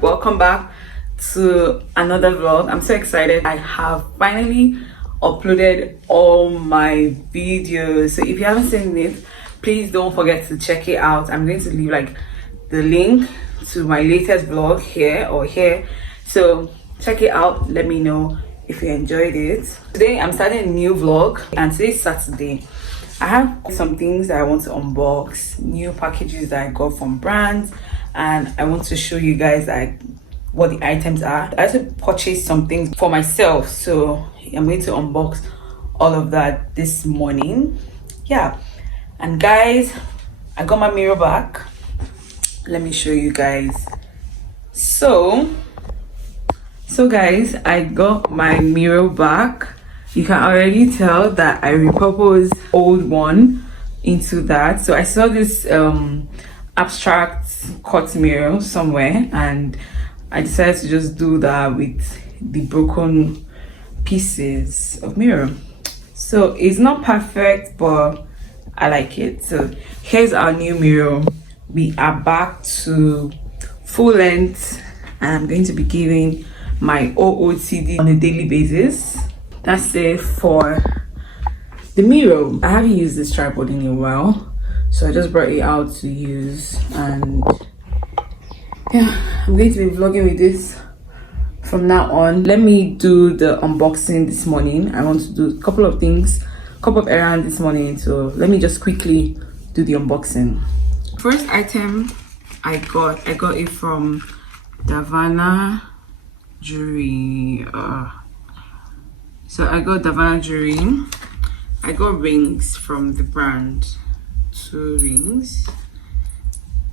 welcome back to another vlog. I'm so excited. I have finally uploaded all my videos, so if you haven't seen it, please don't forget to check it out. I'm going to leave like the link to my latest vlog here or here, so check it out. Let me know if you enjoyed it. Today I'm starting a new vlog, and today's Saturday. I have some things that I want to unbox, new packages that I got from brands, and I want to show you guys like what the items are. I also purchased some things for myself, so I'm going to unbox all of that this morning. Yeah, and guys, I got my mirror back. Let me show you guys. So guys, I got my mirror back. You can already tell that I repurposed old one into that. So I saw this abstract cut mirror somewhere, and I decided to just do that with the broken pieces of mirror. So it's not perfect, but I like it. So here's our new mirror. We are back to full length, and I'm going to be giving my OOTD on a daily basis. That's it for the mirror. I haven't used this tripod in a while, so I just brought it out to use, and yeah, I'm going to be vlogging with this from now on. Let me do the unboxing this morning. I want to do a couple of things, couple of errands this morning, so let me just quickly do the unboxing. First item I got it from Davana Jewelry. So I got Davana Jewelry. I got rings from the brand, 2 rings.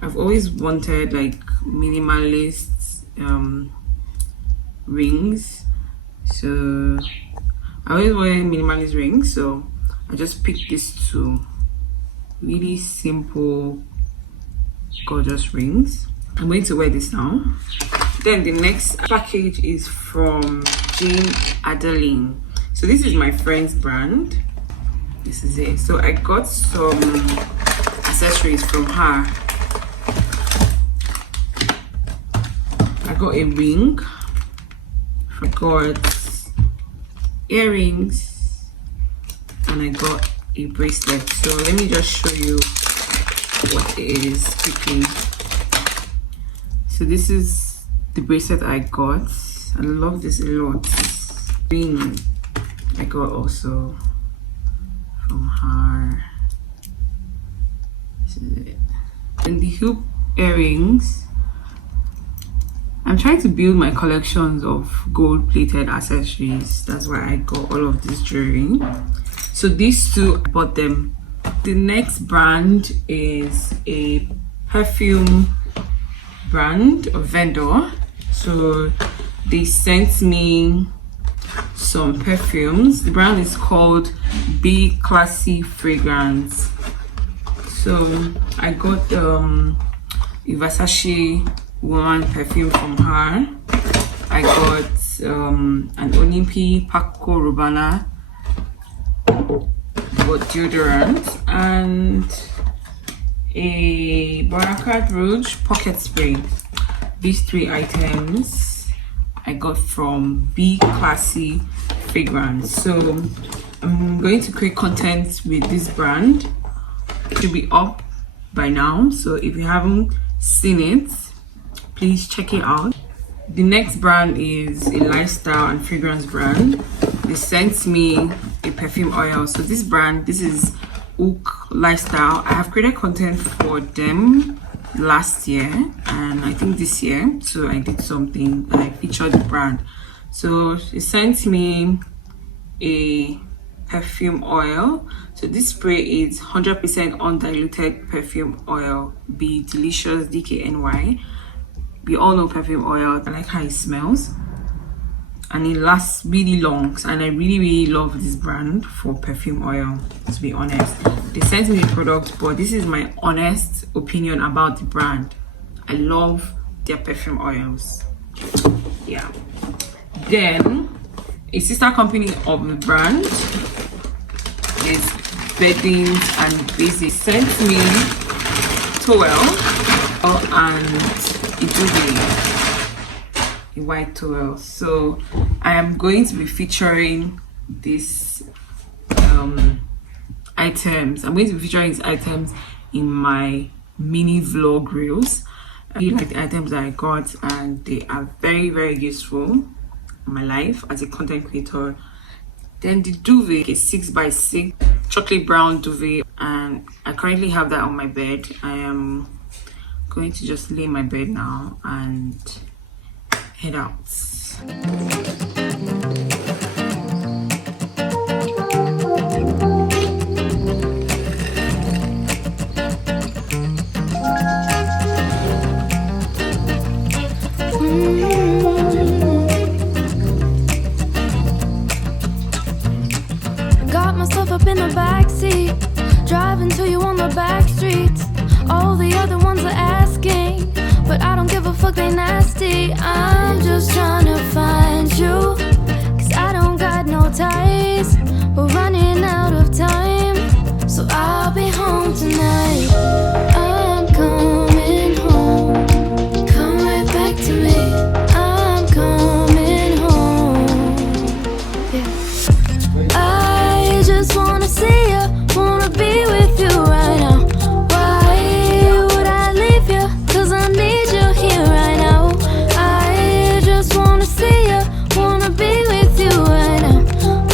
I've always wanted like minimalist rings, so I always wanted minimalist rings, so I just picked these 2 really simple, gorgeous rings. I'm going to wear this now. Then the next package is from Jane Adeline. So this is my friend's brand. This is it. So I got some accessories from her. I got a ring. I got earrings, and I got a bracelet. So let me just show you what it is quickly. So this is the bracelet I got. I love this a lot. Ring I got also from her. This is it. And the hoop earrings, I'm trying to build my collections of gold plated accessories. That's why I got all of this jewelry. So these 2, I bought them. The next brand is a perfume brand or vendor. So they sent me some perfumes. The brand is called Be Classy Fragrance. So I got a Versace woman perfume from her. I got an Onimpi Paco Rabanne deodorant, and a Barakat Rouge pocket spray. These 3 items I got from Be Classy Fragrance. So I'm going to create content with this brand. It should be up by now, so if you haven't seen it, please check it out. The next brand is a lifestyle and fragrance brand. They sent me a perfume oil. So this brand, this is Ook Lifestyle. I have created content for them last year and I think this year, so I did something and I featured the brand. So they sent me a perfume oil. So this spray is 100% undiluted perfume oil. Be Delicious DKNY. We all know perfume oil. I like how it smells and it lasts really long, and I really love this brand for perfume oil, to be honest. They sent me the product, but this is my honest opinion about the brand. I love their perfume oils. Yeah. Then a sister company of the brand is Beddings and Basics. Sent me towel and a duvet. white towel. So I am going to be featuring these items. I'm going to be featuring these items in my mini vlog reels. I really like the items that I got, and they are very, very useful in my life as a content creator. Then the duvet, a 6x6 chocolate brown duvet, and I currently have that on my bed. I am going to just lay in my bed now and head out. Got myself up in the backseat, driving to you on the back streets. All the other ones are asking, but I don't give a fuck, they nasty. I'm just trying to find you, cause I don't got no ties. We're running out of time, so I'll be home tonight. I'm coming home, come right back to me. I'm coming home, yeah. I just wanna see you, wanna be with you right now. Why would I leave you? Cause I need you here right now. I just wanna see you, wanna be with you right now.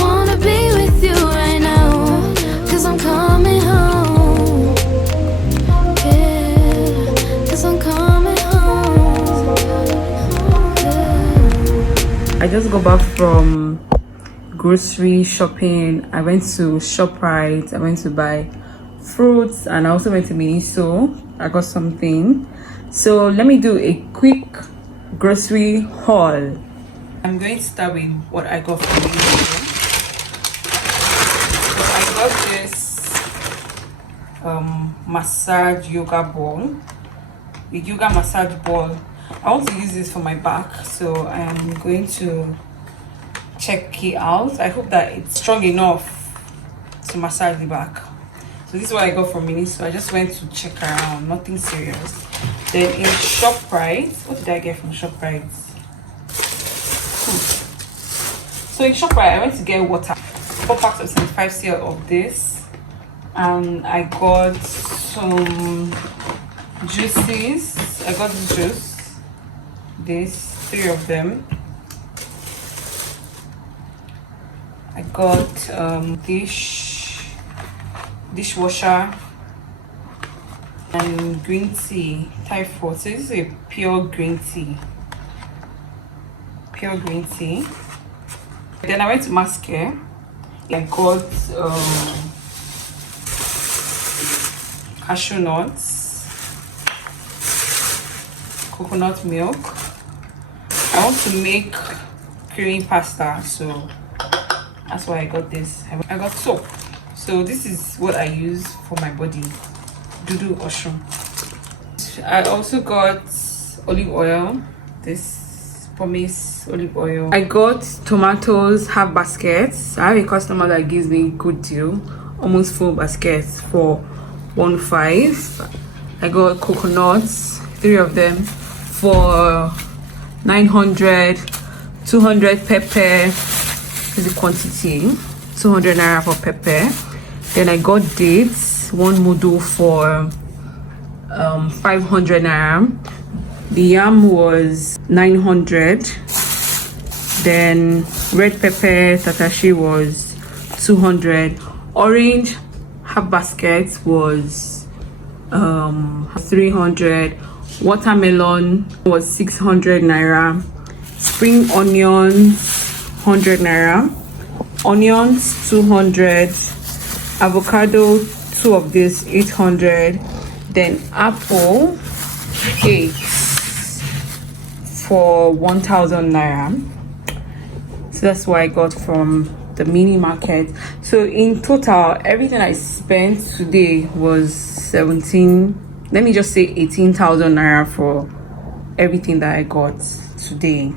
Wanna be with you right now. Cause I'm coming home, yeah. Cause I'm coming home, yeah. I just got back from grocery shopping. I went to ShopRite. I went to buy fruits, and I also went to Miniso. I got something. So let me do a quick grocery haul. I'm going to start with what I got from Miniso. So I got this massage yoga ball, the yoga massage ball. I want to use this for my back, so I am going to check it out. I hope that it's strong enough to massage the back. So this is what I got from Mini. So I just went to check around, nothing serious. Then in ShopRite, what did I get from ShopRite? So in ShopRite, I went to get water, 4 packs of 75cl of this, and I got some juices. I got this juice, these 3 of them. I got dishwasher and green tea, type 4. So this is a pure green tea. Then I went to Mascare. I got cashew nuts, coconut milk. I want to make creamy pasta, so that's why I got this. I got soap. So this is what I use for my body. Dudu Oshun. I also got olive oil. This Pumice olive oil. I got tomatoes, half baskets. I have a customer that gives me good deal, almost full baskets for 1.5. I got coconuts, 3 of them for 900. 200 pepper is the quantity, 200 naira for pepper. Then I got dates, 1 mudu for 500 naira. The yam was 900. Then red pepper tatashi was 200. Orange half basket was 300. Watermelon was 600 naira. Spring onions 100 naira. Onions 200. Avocado, 2 of this 800. Then apple 8 for 1000 naira. So that's what I got from the mini market. So in total, everything I spent today was 18,000 naira for everything that I got today.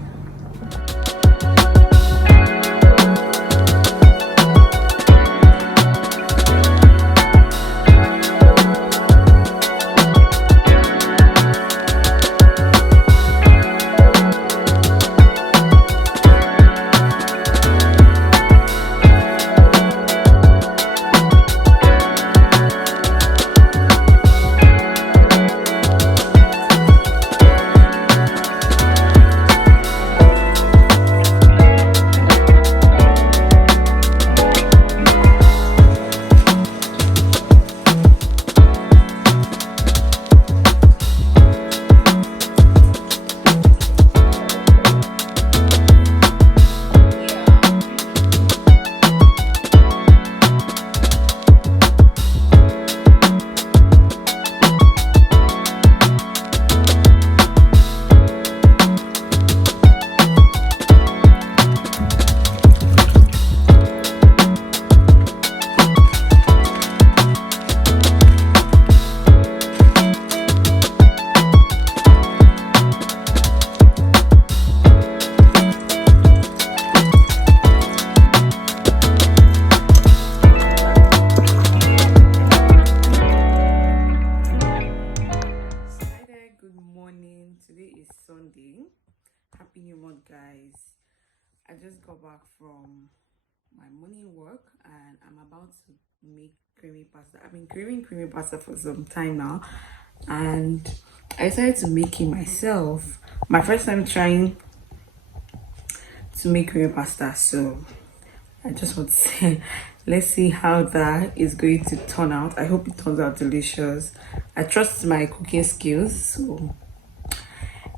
Sunday. Happy New Month, guys. I just got back from my morning work and I'm about to make creamy pasta. I've been craving creamy pasta for some time now and I decided to make it myself. My first time trying to make creamy pasta, so I just want to say let's see how that is going to turn out. I hope it turns out delicious. I trust my cooking skills. So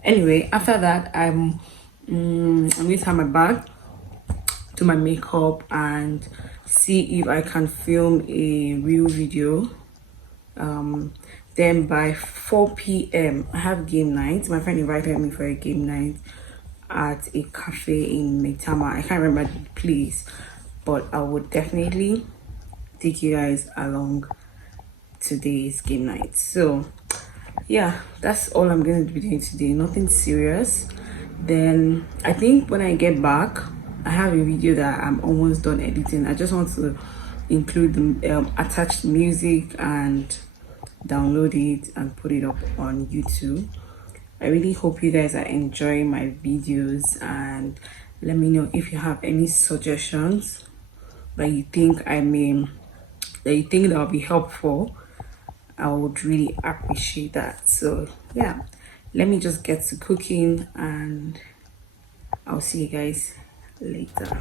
anyway, after that I'm going to have my bath, do my makeup and see if I can film a real video. Then by 4 p.m. I have game night. My friend invited me for a game night at a cafe in Maitama. I can't remember the place, but I would definitely take you guys along today's game night. So yeah, that's all I'm going to be doing today. Nothing serious. Then I think when I get back, I have a video that I'm almost done editing. I just want to include the attached music and download it and put it up on YouTube. I really hope you guys are enjoying my videos, and let me know if you have any suggestions that you think that will be helpful. I would really appreciate that. So yeah, let me just get to cooking and I'll see you guys later.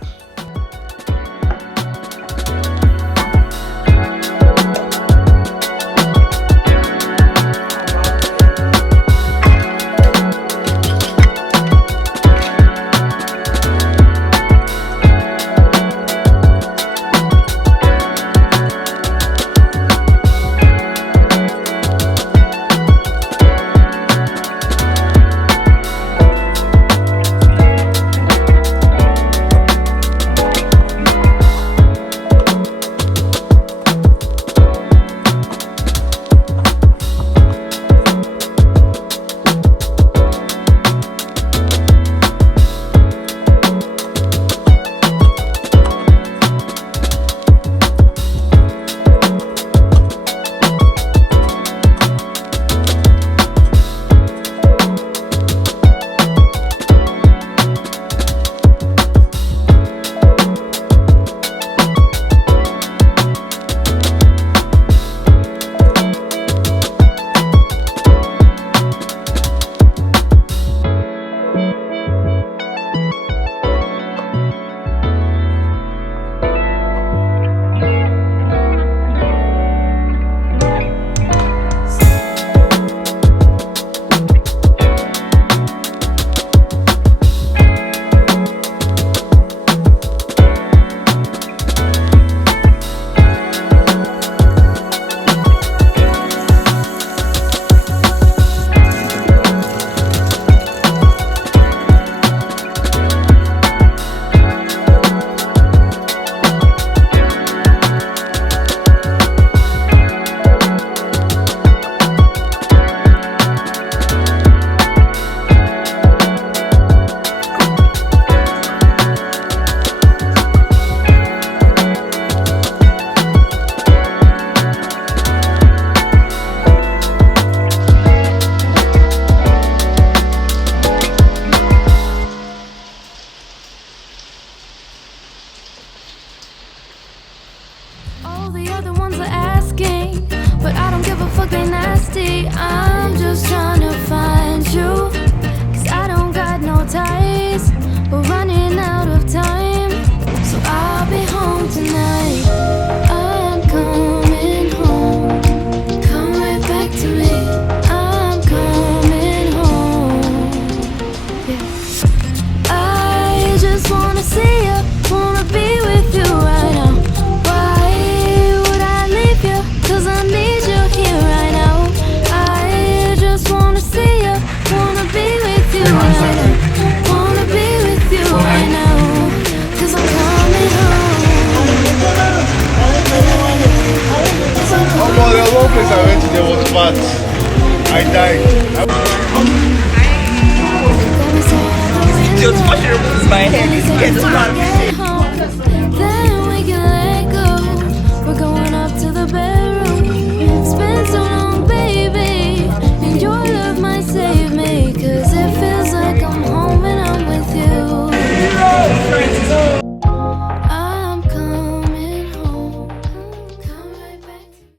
All the other ones are asking, but I don't give a fuck, they nasty. I'm just trying to find you, cause I don't got no ties. We're running out of time, so I'll be home tonight. I'm coming home. Come right back to me. I'm coming home. Yeah. I just wanna see you, wanna be with you right now. Cause I need you here right now. I just wanna see you, wanna be with you right now. Wanna be with you right now. Cause I'm coming home. Oh, well, the one place I went to there was bad. I died. Just push your my head. It's